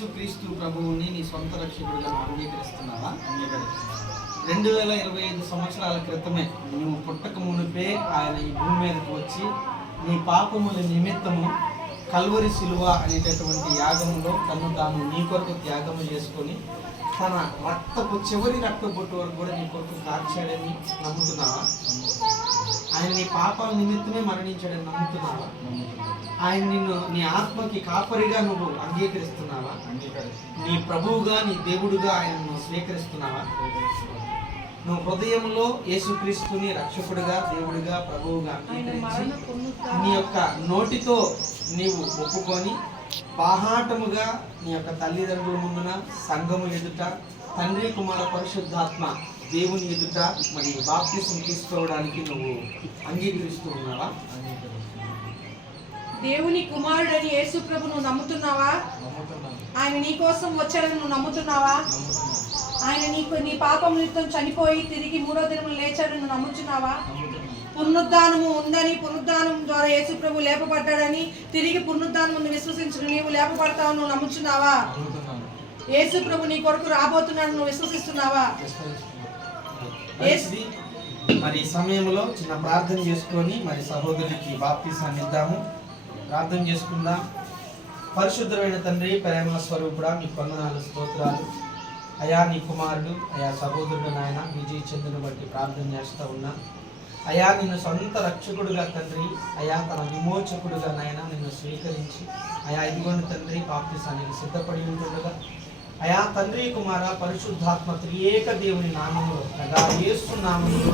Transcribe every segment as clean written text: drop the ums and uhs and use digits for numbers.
యేసుక్రీస్తు ప్రభువుని నీ సొంత రక్షకుడిగా అంగీకరిస్తున్నావా? 2025 సంవత్సరాల క్రితమే నువ్వు పుట్టక మునిపే ఆయన ఈ భూమి మీదకి వచ్చి నీ పాపముల నిమిత్తము కల్వరి సిలువ అనేటటువంటి యాగంలో తను తాను నీ కొరకు త్యాగము చేసుకొని తన చివరి రక్త బొట్టు వరకు కూడా నీ కొరకు కార్చాడని నమ్ముతున్నావా? ఆయన నీ పాపాల నిమిత్తమే మరణించాడని నమ్ముతున్నావా? ఆయన నిన్ను నీ ఆత్మకి కాపరిగా నువ్వు అంగీకరిస్తున్నావా? నీ ప్రభువుగా నీ దేవుడుగా ఆయనను స్వీకరిస్తున్నావా? నువ్వు హృదయంలో యేసుక్రీస్తుని రక్షకుడిగా దేవుడిగా ప్రభువుగా అంగీకరించి నీ యొక్క నోటితో నీవు ఒప్పుకొని బాహాటముగా నీ యొక్క తల్లిదండ్రుల ముందున సంఘము ఎదుట తండ్రి కుమార పరిశుద్ధాత్మ దేవుని ఎదుట మరి బాప్తిసం తీసుకోవడానికి నువ్వు అంగీకరిస్తూ ఉన్నావా? దేవుని కుమారుడని యేసు ప్రభు నువ్వు నమ్ముతున్నావా? ఆయన నీ కోసం వచ్చాడని నువ్వు నమ్ముతున్నావా? ఆయన నీ పాపం నిమిత్తం చనిపోయి తిరిగి 3వ దినమున లేచాడని నువ్వు నమ్ముతున్నావా? పునరుద్ధానము ఉందని, పునరుద్ధానం ద్వారా యేసు ప్రభు లేపబడ్డాడని, తిరిగి పునరుద్ధానం ముందు విశ్వసించిన నీవు లేపబడతావు నువ్వు నమ్ముచున్నావా? యేసు ప్రభు నీ కొరకు రాబోతున్నాడు నువ్వు విశ్వసిస్తున్నావా? మరి ఈ సమయంలో చిన్న ప్రార్థన చేసుకొని మరి సహోదరునికి బాప్తిసాన్ని ఇద్దాము. ప్రార్థన చేసుకుందాం. పరిశుద్ధమైన తండ్రి, ప్రేమ స్వరూపుడా, మీ వందనాలు స్తోత్రాలు అయా. నీ కుమారుడు అయా సహోదరుడు నాయన విజయ్ చంద్రుని బట్టి ప్రార్థన చేస్తూ ఉన్నా అయా. నిన్ను సొంత రక్షకుడుగా తండ్రి అయా, తన విమోచకుడుగా నాయన నిన్ను స్వీకరించి అయా ఇదిగోని తండ్రి బాప్తిసానికి సిద్ధపడి ఉంటుండగా అయా తండ్రి కుమార పరిశుద్ధాత్మ త్రియేక దేవుని నామములో అనగా యేసు నామములో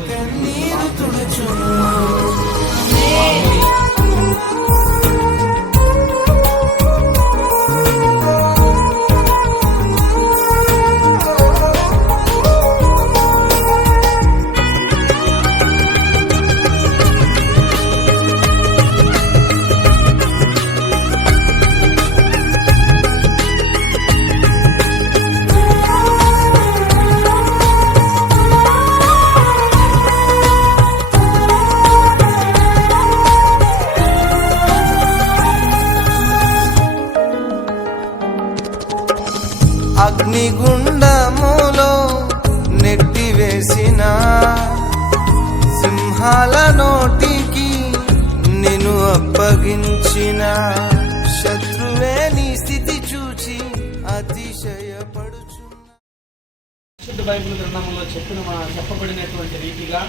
అగ్నిగుండములో నెట్టివేసిన సింహాల నోటికి నిన్ను అప్పగించిన శత్రువే నీ స్థితి చూచి అతిశయపడుచు. పరిశుద్ధ బైబిల్ గ్రంథంలో చెప్పబడినటువంటి రీతిగా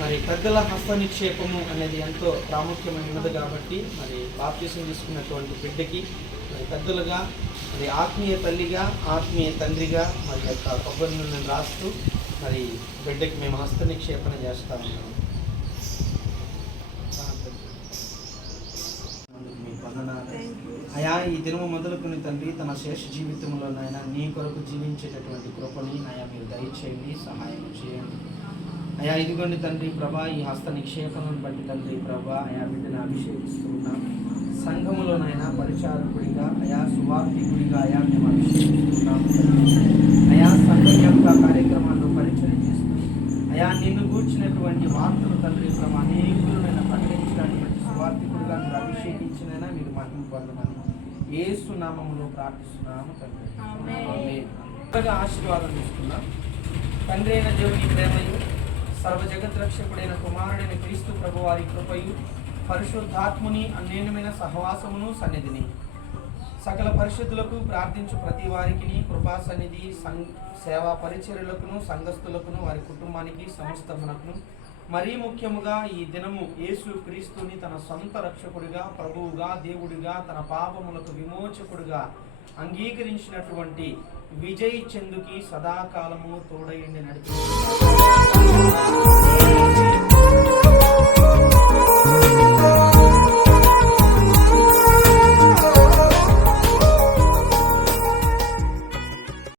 మరి పెద్దల హస్త నిక్షేపము అనేది ఎంతో ప్రాముఖ్యమైనది కాబట్టి మరి బాప్తిసం తీసుకున్నటువంటి బిడ్డకి మరి పెద్దలుగా మరి ఆత్మీయ తల్లిగా ఆత్మీయ తండ్రిగా మరి యొక్క కొబ్బరి నూనెను రాస్తూ మరి బిడ్డకి మేము హస్త నిక్షేపణ చేస్తా ఉన్నాము. అయా ఈ దినము మొదలుకొని తండ్రి తన శేష జీవితంలోనైనా నీ కొరకు జీవించేటటువంటి కృపని అయా మీరు దయచేయండి, సహాయం చేయండి అయా. ఇదిగోండి తండ్రి ప్రభా, ఈ హస్త నిక్షేపణను బట్టి తండ్రి ప్రభా అయా బిడ్డను అభిషేకిస్తూ ఉన్నాం. సంఘములోనైనా పరిచారకుడిగా అయా సువార్థికుడిగా అయా మేము అభిషేకిస్తున్నాం అయా. సంఘం యొక్క కార్యక్రమాలను పరిచయం చేస్తూ అయా నిన్ను కూర్చున్నటువంటి వార్తలు తండ్రి ప్రభా అనేకులైనా ప్రకటించడానికి సువార్థికుడిగా మీరు అభిషేకించినైనా మీరు మహిమ పొందమని యేసు నామములో ప్రార్థిస్తున్నాము తండ్రి. ఆమేన్. ఆశీర్వాదం తీసుకున్నాం. తండ్రి అయిన దేవుని ప్రేమయు సర్వ జగత్ రక్షకుడైన కుమారుడైన క్రీస్తు ప్రభు వారి కృపయు పరిశుద్ధాత్ముని అన్యోన్యమైన సహవాసమును సన్నిధిని సకల పరిశుద్ధులకు ప్రార్థించు ప్రతి వారికి కృపా సన్నిధి సేవా పరిచర్యలకును సంఘస్థులకును వారి కుటుంబానికి సమస్తమునకును మరీ ముఖ్యముగా ఈ దినము యేసు క్రీస్తుని తన సొంత రక్షకుడిగా ప్రభువుగా దేవుడిగా తన పాపములకు విమోచకుడిగా అంగీకరించినటువంటి విజయ్ చందుకి సదాకాలము తోడయండి నడిపి